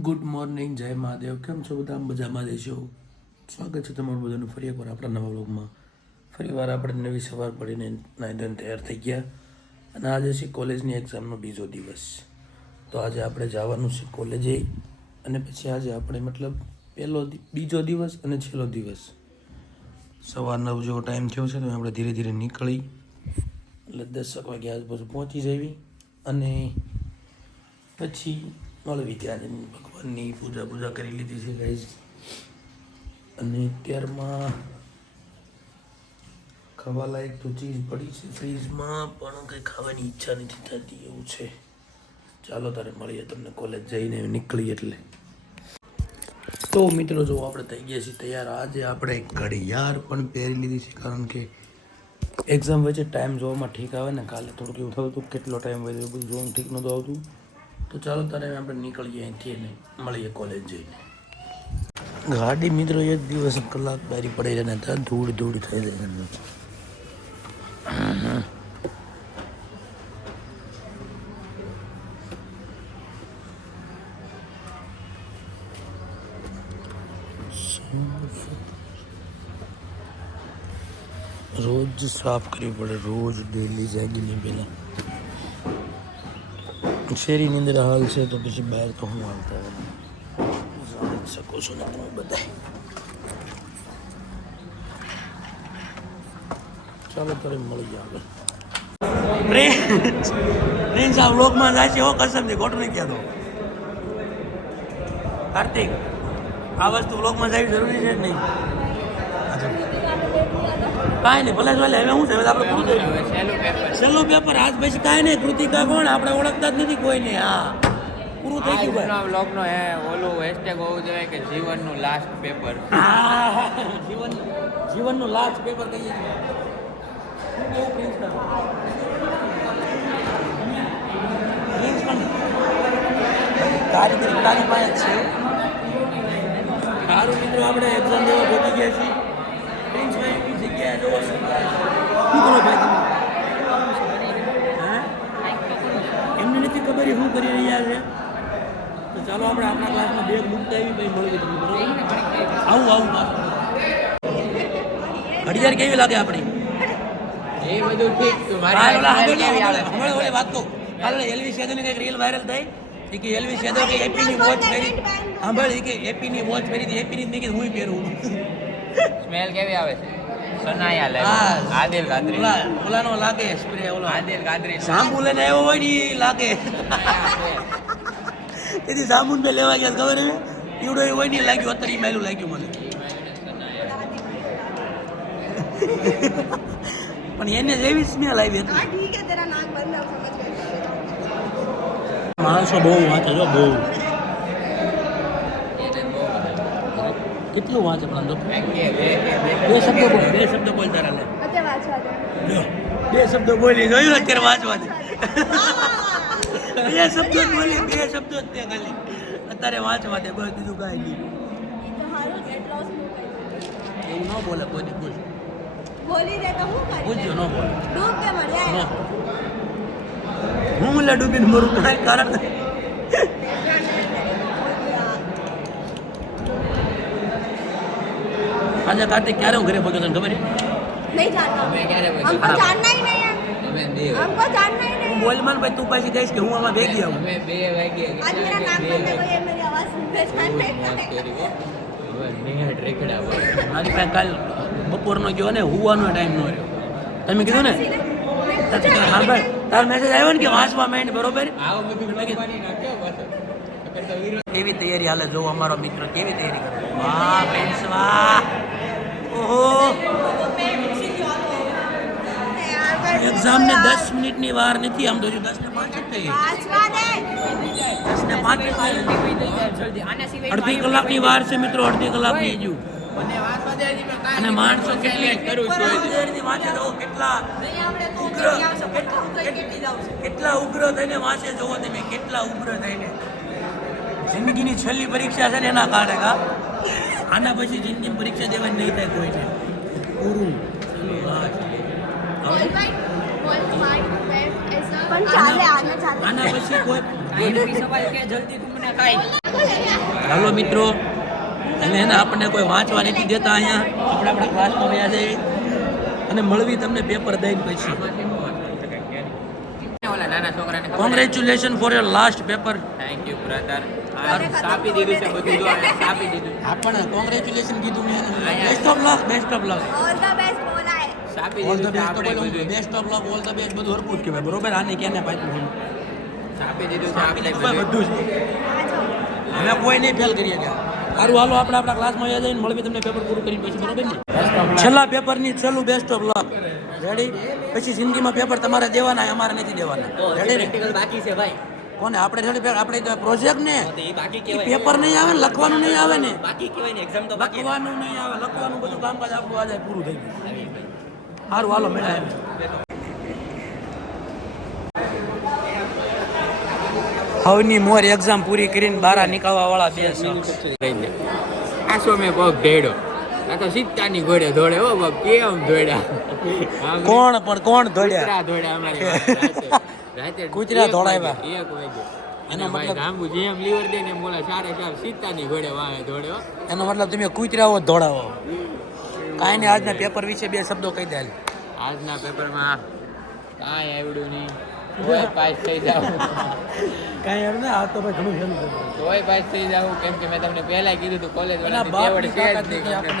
Good morning જય મહાદેવ. કેમ છો બધા? મજામાં જઈશો સ્વાગત છે તમારું બધાનું ફરી એકવાર આપણા નવા બ્લોગમાં ફરી વાર આપણે નવી સવાર પડીને નાયદન તૈયાર થઈ ગયા. અને આજે છે કોલેજની એક્ઝામનો બીજો દિવસ. તો આજે આપણે જવાનું છે કોલેજે. અને પછી આજે આપણે મતલબ પહેલો બીજો દિવસ અને છેલ્લો દિવસ. સવાર નવ જેવો ટાઈમ થયો છે તો આપણે ધીરે ધીરે નીકળી. એટલે દસક વાગે આજુબાજુ પહોંચી જવી. અને પછી મળવી ત્યાં ભગવાનની પૂજા પૂજા કરી લીધી છે ગાઈઝ અને ત્યારમાં ખાવા લાયક તો ચીજ પડી છે ફ્રીજમાં પણ કંઈ ખાવાની ઈચ્છા નથી થતી, એવું છે. ચાલો તારે મળીએ તમને કોલેજ જઈને નીકળીએ એટલે. તો મિત્રો, જો આપણે થઈ ગયા છીએ તૈયાર, આજે આપણે ઘડિયાળ પણ પહેરી લીધી છે, કારણ કે એક્ઝામ વચ્ચે ટાઈમ જોવામાં ઠીક આવે ને, કાલે થોડુંક એવું થતું હતું કેટલો ટાઈમ વધ્યો, બધું જોવાનું ઠીક નહોતું આવતું. તો ચાલો તારે આપણે નીકળીએ અહીંથી અને મળીએ કોલેજ જઈને ગાડી મિત્રો એક દિવસ કલાક બારી પડી રહે ને ત્યાં ધૂળ ધૂળ થઈ જાય છે. રોજ સાફ કરવી પડે રોજ ડેલી જાગીને પહેલાં શેરીની અંદર હાલ છે તો પછી બહાર તો હું હાલતા શકો છો ને તમે બધા ચાલો તારે મળી જાય પ્રિન્સ પ્રિન્સ, આ વ્લોગમાં જાય છે હો છે ખોટું નહીં કહેતો. કાર્તિક, આ વસ્તુ વ્લોગમાં જાય જરૂરી છે નહીં? કાંઈ નહીં ભલે ભલે હવે હું છે આપણે પૂરું થઈ ગયું છેલ્લું પેપર આજ પછી કાંઈ નહીં કૃતિકા કોણ? આપણે ઓળખતા જ નથી કોઈને હા. પૂરું થઈ ગયું ભાઈ. બ્લોગનો એ ઓલું હેશટેગ હોવું જોઈએ કે જીવનનું લાસ્ટ પેપર હા, જીવન જીવનનું લાસ્ટ પેપર કહીએ પ્રિન્સ પ્રિન્સ પણ કારીગરી તારી પાસે છે. સારું મિત્રો આપણે એક્ઝામ દેવા પહોંચી ગયા છીએ. પ્રિન્સભાઈની જગ્યાએ જોવો શું શું કરો ભાઈ તમે એમને નથી ખબર શું કરી રહ્યા છે તો ચાલો આપણે આપણા ક્લાસમાં બેગ મૂકતા આવી ભાઈ મળી તમને બરોબર આવું આવું ઘડિયાળ કેવી લાગે આપણી એ બધું ઠીક મારી વાત કહું. કાલે એલવી સેદુની કંઈક reel વાયરલ થઈ. કે એલવી સેદુ કે એપીની વોચ પહેરી સાંભળી કે એપીની વોચ પહેરી હતી એપીની જ મેં કીધું હુંય પહેરું સ્મેલ કેવી આવે છે સનાયા હોય ને લાગ્યું અત્યારે મેલું લાગ્યું મને. પણ એને જેવી સ્મેલ આવી હતી. માણસો બહુ વાંચે જો બહુ. કેટલું વાંચે પણ તો બે શબ્દો બોલ બે શબ્દો બોલ તારા લે. બે શબ્દ બોલી જોયું અત્યારે વાંચવા દે. બે શબ્દો બોલી બે શબ્દો જ તે ખાલી. અત્યારે વાંચવા દે બસ બીજું કાંઈ નહીં. એવું ન બોલે કોઈ પૂછ બોલી દે તો હું પૂછજો ન બોલે. ડૂબ કે મળ્યા હું લડું બિન મરું કાંઈ કારણ નથી. રાજા કાર્તિક ક્યારે હું ઘરે પહોંચ્યો તને ખબર છે? બોલમાન ભાઈ તું પાછી કહીશ કે હું આમાં ભેગી મારી પાસે કાલ બપોરનો ગયો ને હુવાનો ટાઈમ નો રહ્યો. તમે કીધું ને? સાંભળ તારો મેસેજ આવ્યો ને કે વાંચવા માંડ બરોબર? કેવી તૈયારી હાલે? જો અમારો મિત્ર કેવી તૈયારી કરે? વાહ પેન્સ વાહ! ઓહો. એક્ઝામને દસ મિનિટની વાર નથી આમ તો જો દસ ને પાંચ જ થઈ દસ ને પાંચ અડધી કલાકની વાર છે મિત્રો અડધી કલાકની હજુ. અને માણસો કેટલી કેટલા ઉગ્ર કેટલા ઉગ્ર થઈને વાંચે જોવો તમે કેટલા ઉગ્ર થઈને. જિંદગીની છેલ્લી પરીક્ષા છે ને એના કારણે કા? આના પછી જિંદગી પરીક્ષા દેવાની નહીં થાય કોઈને. પૂરું. આને પછી કોઈ ચાલો મિત્રો. અને એને આપણને કોઈ વાંચવા નથી દેતા અહીંયા. આપણે આપણા ક્લાસમાં ગયા જઈએ. અને મળવી તમને પેપર દઈને પછી. Congratulation for your last paper thank you brother દીધું છે બધું જો કોંગ્રેચ્યુલેશન કીધું મેં best of luck best of luck all the best બોલા સાપી ઓલ ધ બેસ્ટ આપણે best of luck all the best બધું હરકું જ કહેવાય. બરોબર? આને કેને પાછું સાપી દીધું છે બધું. જ. અમે કોઈ નહીં ફેલ કરીએ ત્યાં સારું હાલો આપણે આપણા ક્લાસમાં જઈને મળવી તમને પેપર પૂરું કરીને પછી બરોબર ને? છેલ્લા પેપરની છેલ્લું બેસ્ટ ઓફ લક રેડી પછી જિંદગીમાં પેપર તમારે દેવાના અમારે નથી દેવાના. રેડી બાકી છે ભાઈ. કોને? આપણે થોડી આપણે પ્રોજેક્ટ ને પેપર નહીં આવે ને લખવાનું નહીં આવે ને. બાકી કહેવાય ને એક્ઝામ તો લખવાનું નહીં આવે લખવાનું બધું કામકાજ આપણું આજે પૂરું થઈ ગયું. સારું હાલો મેળા એમ. હવની મોર એક્ઝામ પૂરી કરીને બહાર નીકળવા વાળા બે શખ્સ કહી દે આ સો મેં પગ ભેડો આ તો સિત્તાની ઘોડે દોડે હો બાપ કેમ દોડ્યા? કોણ પણ કોણ દોડ્યા? દોડ્યા અમારી રાતે. કૂતરા એક દોડાવ્યા. એક વાગે. એનો અને મતલબ- ગામુ જેમ લીવર દે ને બોલા સાડે ચાર સિત્તાની ઘોડે વાહે દોડ્યો એનો મતલબ તમે કૂતરાઓ દોડાવો કાંઈ નહીં આજના પેપર વિશે બે શબ્દો કહી દે આજના પેપરમાં કાંઈ આવડ્યું નહીં. પાસ થઈ જાવ કાંઈ ને આ તો ભાઈ ઘણું ફેલું કર્યું તોય પાસ થઈ જાવ કેમ કે મેં તમને પહેલા કીધું હતું કોલેજ.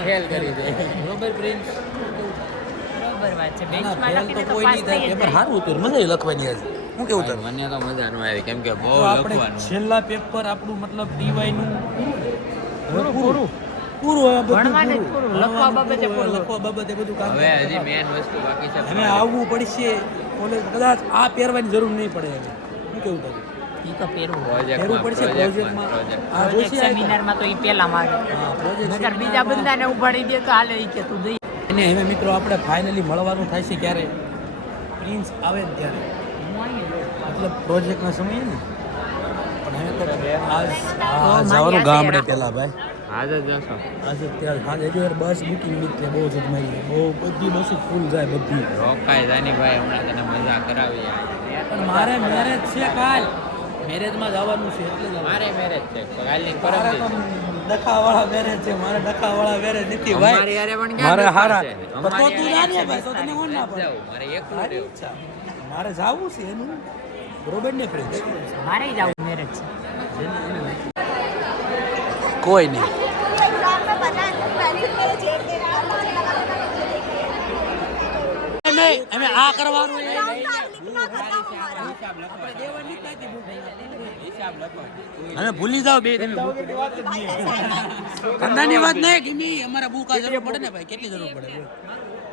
ફેલ કરી દે. બરોબર પ્રિન્સ બરોબર વાત છે. ના, બેન્ચમાં તો તો કોઈ નહીં થાય. પેપર સારું હતું મજા લખવાની આજે. હું કેવું તારું? મને તો મજા ન આવી કેમ કે બહુ લખવાનું. છેલ્લા પેપર આપણું મતલબ ડીવાયનું પૂરું પૂરું પૂરું. હવે બધું ભણવાનું જ પૂરું, લખવા બાબતે પૂરું, પૂરું. લખવા બાબતે બધું કામ હવે હજી મેન વસ્તુ બાકી છે હવે આવવું પડશે કોલેજ કદાચ આ પહેરવાની જરૂર નહીં પડે હવે. કેવું તારું? ઈ તો પહેરવું. પહેરવું પડશે પ્રોજેક્ટમાં પ્રોજેક્ટમાં આ જોશે સેમિનારમાં તો ઈ પહેલા માગે પ્રોજેક્ટ બીજા બંદાને ઉપાડી દે તો હાલે ઈ કે તું દઈ અને હવે મિત્રો આપણે ફાઇનલી મળવાનું થાય છે ક્યારે? પ્રિન્સ આવે ને ત્યારે. મતલબ પ્રોજેક્ટના સમયે ને? પણ હવે તો આજ આ જવાનું ગામડે પહેલા ભાઈ. હાજ જશો. આજે ત્યાં આજે જો બસ બુકિંગ નીકળે બહુ જ મારી. બહુ બધી બસો ફૂલ જાય બધી. રોકાય જાની ભાઈ હમણાં તને મજા કરાવી પણ મારે મેરેજ છે કાલ. મેરેજમાં જવાનું છે એટલે મારે મેરેજ છે કાલની પરમ મારે. ડખાવાળા મેરેજ છે મારે ડખાવાળા મેરેજ નથી ભાઈ. અમારી હારે પણ ક્યાં મારે હારા તો તું જાને ભાઈ તો તને કોણ ના પડે? મારે એકલું રહેવું. મારે જવું છે એનું બરોબર ને ફ્રેન્ડ મારે જવું મેરેજ છે. કોઈ નહીં. અમે આ કરવાનું હવે ભૂલી જાવ બે તમે ધંધાની વાત નહીં કે નહીં અમારા આ જરૂર પડે ને ભાઈ કેટલી જરૂર પડે?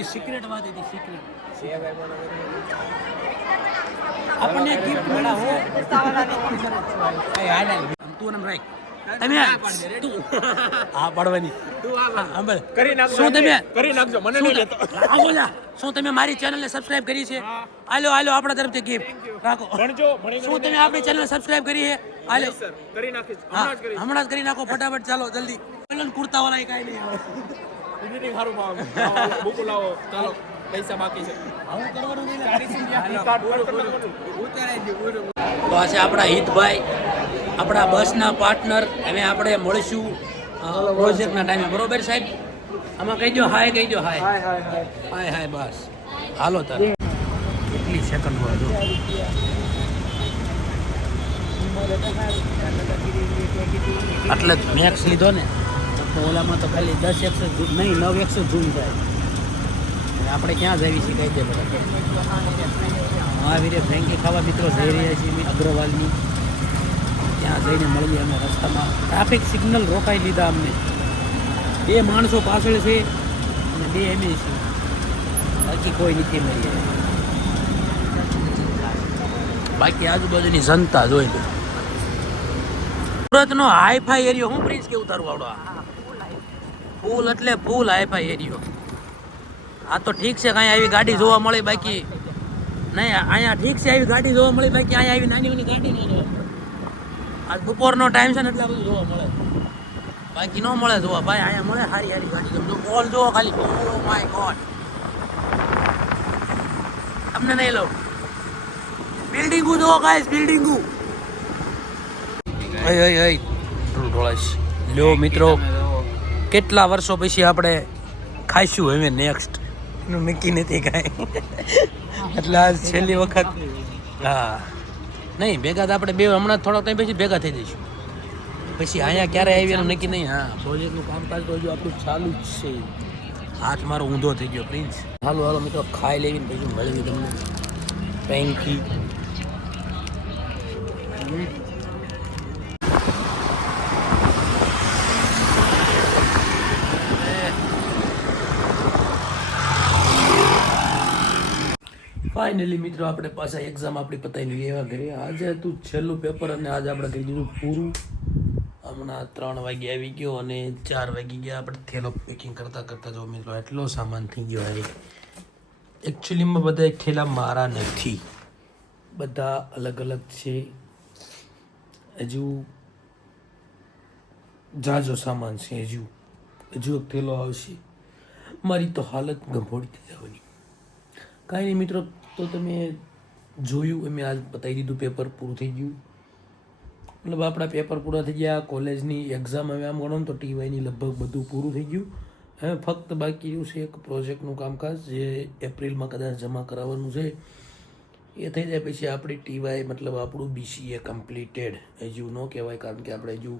એ સિક્રેટ વાત હતી સિક્રેટ આપણને ગિફ્ટ મળ્યા હો. તું નામ રાખ તમે હા પાડવાની શું તમે કરી નાખજો મને નહીં લેતો. રાખો જા. શું તમે મારી ચેનલને સબસ્ક્રાઇબ કરી છે? હાલો હાલો આપણા તરફથી ગિફ્ટ રાખો. શું તમે આપણી ચેનલ સબસ્ક્રાઇબ કરી છે? હાલો. કરી નાખીશ. હા હમણાં જ કરીશ હમણાં જ કરી નાખો ફટાફટ ચાલો જલ્દી. કુર્તા વાળા કાંઈ નહીં. એડિટિંગ સારું પાવ બુક લાવો. ચાલો પૈસા બાકી છે. આવું કરવાનું નહીં. તો આ છે આપણા હિતભાઈ આપણા બસના પાર્ટનર હવે આપણે મળીશું પ્રોજેક્ટના ટાઈમે. બરોબર સાહેબ? આમાં કહી દો હાય કહી દો હાય. હાય હાય હાય. હાય હાય બસ. હાલો તારે. કેટલી સેકન્ડ હોય જો. એટલે મેક્સ લીધો ને. તો ઓલામાં તો ખાલી દસ એકસો નહીં, નવ એકસો ઝૂમ થાય. આપણે ક્યાં છીએ કહી દે બધા મહાવીરે ફ્રેન્કી ખાવા મિત્રો જઈ રહ્યા છીએ અગ્રવાલની. ત્યાં જઈને મળીએ અમે રસ્તામાં. ટ્રાફિક સિગ્નલ રોકાઈ લીધા અમને. બે માણસો પાછળ છે અને બે એમે છે. બાકી કોઈ નથી મળીએ બાકી આજુબાજુની જનતા જોઈ લો. સુરતનો હાઈફાઈ એરિયો હું પ્રિન્સ કે તારું આવડો? ફૂલ એટલે ફૂલ હાઈફાઈ એરિયો આ તો ઠીક છે કાંઈ આવી ગાડી જોવા મળે બાકી. નહીં, અહીંયા ઠીક છે, આવી ગાડી જોવા મળે બાકી, અહીંયા આવી નાની નાની ગાડી નહીં આ બપોરનો ટાઈમ છે ને એટલે બધું જોવા મળે. બાકી ન મળે જોવા. ભાઈ, અહીંયા મળે સારી સારી ગાડી. જો મોલ જોવો ખાલી. Oh my god. તમને નહીં લઉં. બિલ્ડિંગ જોવો ગાઈસ, બિલ્ડિંગ. હઈ હઈ હઈ. ઢોળાઈશ. લ્યો મિત્રો કેટલા વર્ષો પછી આપણે ખાઈશું હવે નેક્સ્ટ એનું નક્કી નથી કાંઈ. એટલે આ છેલ્લી વખત હા. નહીં ભેગા આપણે બે હમણાં થોડા ટાઈમ પછી ભેગા થઈ જઈશું. પછી અહીંયા ક્યારે આવી એનું નક્કી નહીં હા. પ્રોજેક્ટનું કામકાજ તો હજુ આપણું ચાલુ જ છે. હાથ મારો ઊંધો થઈ ગયો પ્રિન્સ. હાલો હાલો મિત્રો ખાઈ લેવી ને પછી મળવી તમને. થેન્ક યુ ફાઇનલી મિત્રો, આપણે પાછા એક્ઝામ આપણી પતાવી લઈએ એવા ઘરે. આજે હતું છેલ્લું પેપર અને આજે આપણે કરી દીધું પૂરું. હમણાં ત્રણ વાગે આવી ગયો અને ચાર વાગી ગયા. આપણે થેલો પેકિંગ કરતાં કરતાં જો મિત્રો એટલો સામાન થઈ ગયો હવે એકચ્યુઅલીમાં બધા થેલા મારા નથી. બધા અલગ અલગ છે. હજુ જાજો સામાન છે હજુ. હજુ એક થેલો આવશે. મારી તો હાલત ગંભોળી થઈ જવાની. કાંઈ નહીં મિત્રો તો તમે જોયું અમે આજ બતાવી દીધું પેપર પૂરું થઈ ગયું. મતલબ આપણા પેપર પૂરા થઈ ગયા કોલેજની એક્ઝામ હવે આમ ગણો તો ટીવાયની લગભગ બધું પૂરું થઈ ગયું. હવે ફક્ત બાકી રહ્યું છે એક પ્રોજેક્ટનું કામકાજ, જે એપ્રિલમાં કદાચ જમા કરાવવાનું છે. એ થઈ જાય પછી આપણી ટીવાય મતલબ આપણું બીસીએ કમ્પ્લીટેડ હજુ ન કહેવાય, કારણ કે આપણે હજુ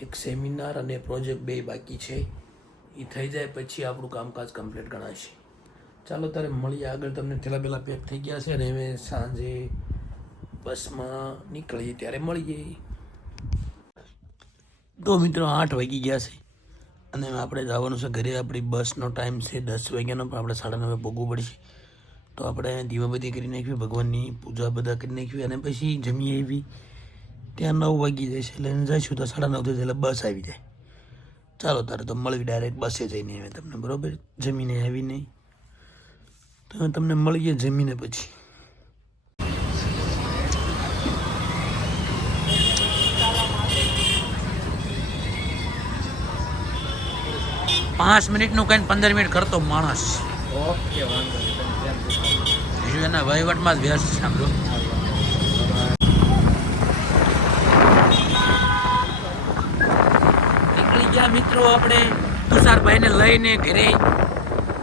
એક સેમિનાર અને પ્રોજેક્ટ બે બાકી છે. એ થઈ જાય પછી આપણું કામકાજ કમ્પ્લીટ ગણાશે ચાલો તારે મળીએ આગળ, તમને પહેલાં પેલા પેક થઈ ગયા છે અને હવે સાંજે બસમાં નીકળીએ, ત્યારે મળીએ. તો મિત્રો આઠ વાગી ગયા છે અને આપણે જવાનું છે ઘરે. આપણી બસનો ટાઈમ છે દસ વાગ્યાનો, પણ આપણે સાડા નવે ભોગવું પડશે. તો આપણે દીવાબત્તી કરી નાખવી, ભગવાનની પૂજા બધા કરી નાખવી અને પછી જમીએ એવી ત્યાં નવ વાગી જશે એટલે જઈશું તો સાડા નવ થઈ જાય એટલે બસ આવી જાય. ચાલો તારે તો મળવી ડાયરેક્ટ બસે જઈને હવે તમને, બરોબર? જમીને આવીને તો તમને મળીએ જમીને પછી. પાંચ મિનિટનું કઈ પંદર મિનિટ કરતો માણસ. ઓકે વાંધો એના વહીવટમાં જ વ્યસ્ત સાંભળો નીકળી ગયા મિત્રો આપણે તુષારભાઈને લઈને ઘરે.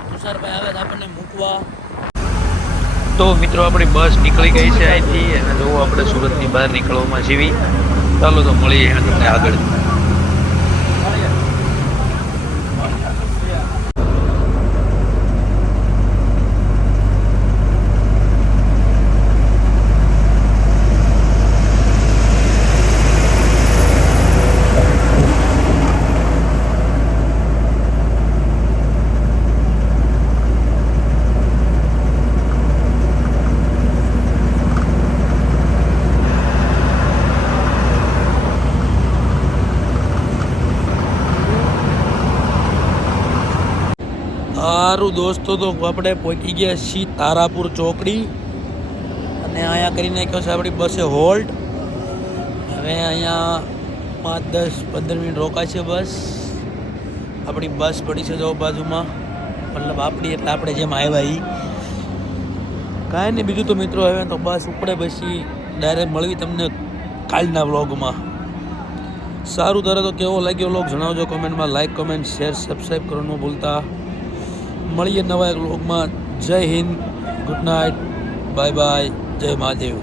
તુષારભાઈ આવે આપણને મૂકવા. તો મિત્રો આપણી બસ નીકળી ગઈ છે અહીંથી અને જો આપણે સુરતની બહાર નીકળવામાં જીવી, ચાલો તો મળીએ તમને આગળ. સારું દોસ્તો તો આપણે પહોંચી ગયા છીએ તારાપુર ચોકડી. અને અહીંયા કરી નાખ્યો છે આપણી બસે હોલ્ટ. હવે અહીંયા પાંચ, દસ, પંદર મિનિટ રોકાશે બસ. આપણી બસ પડી છે જો બાજુમાં મતલબ આપણી, એટલે આપણે જેમ આવ્યા એ કાંઈ નહીં, બીજું તો મિત્રો હવે તો બસ ઉપડે પછી ડાયરેક્ટ મળવી તમને કાલના વ્લોગમાં. સારું, તારે તો કેવો લાગ્યો લોક જણાવજો કોમેન્ટમાં. લાઈક કોમેન્ટ શેર સબસ્ક્રાઈબ કરવાનું ભૂલતા. મળીએ નવા એક વ્લોગમાં જય Hind. Good night. Bye bye. જય મહાદેવ.